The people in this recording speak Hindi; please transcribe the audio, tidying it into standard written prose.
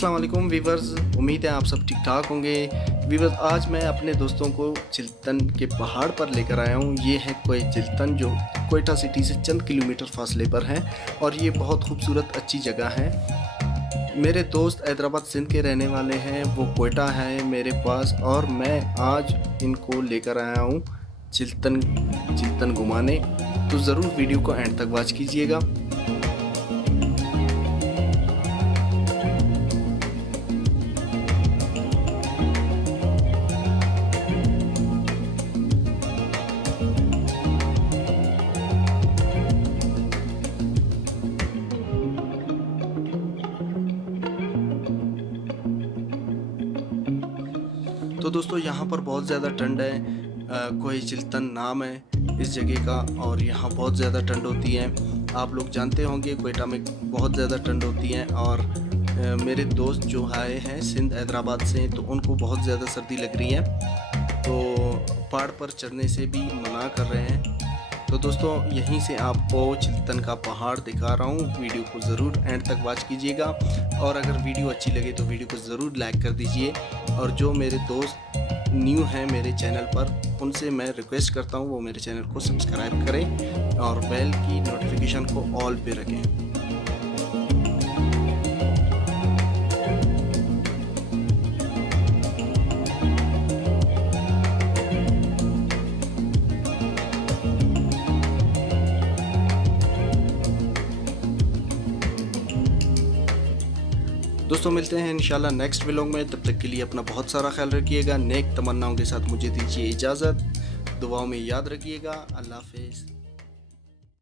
अस्सलाम वालेकुम वीवर्स, उम्मीद है आप सब ठीक ठाक होंगे। वीवर्स, आज मैं अपने दोस्तों को चिल्तन के पहाड़ पर लेकर आया हूँ। ये है कोई चिल्तन जो कोयटा सिटी से चंद किलोमीटर फासले पर है और ये बहुत खूबसूरत अच्छी जगह है। मेरे दोस्त हैदराबाद सिंध के रहने वाले हैं, वो कोयटा है मेरे पास और मैं आज इनको लेकर आया हूँ चिल्तन घुमाने। तो ज़रूर वीडियो को एंड तक वॉच कीजिएगा। तो दोस्तों, यहाँ पर बहुत ज़्यादा ठंड है। कोई चिल्तन नाम है इस जगह का और यहाँ बहुत ज़्यादा ठंड होती है। आप लोग जानते होंगे कोयटा में बहुत ज़्यादा ठंड होती है और मेरे दोस्त जो आए हैं सिंध हैदराबाद से, तो उनको बहुत ज़्यादा सर्दी लग रही है, तो पहाड़ पर चढ़ने से भी मना कर रहे हैं। तो दोस्तों, यहीं से आपको चिल्तन का पहाड़ दिखा रहा हूँ। वीडियो को ज़रूर एंड तक वॉच कीजिएगा और अगर वीडियो अच्छी लगे तो वीडियो को ज़रूर लाइक कर दीजिए। और जो मेरे दोस्त न्यू हैं मेरे चैनल पर, उनसे मैं रिक्वेस्ट करता हूँ वो मेरे चैनल को सब्सक्राइब करें और बेल की नोटिफिकेशन को ऑल पे रखें। दोस्तों, मिलते हैं इंशाल्लाह नेक्स्ट व्लॉग में। तब तक के लिए अपना बहुत सारा ख्याल रखिएगा। नेक तमन्नाओं के साथ मुझे दीजिए इजाज़त। दुआओं में याद रखिएगा। अल्लाह हाफ़िज़।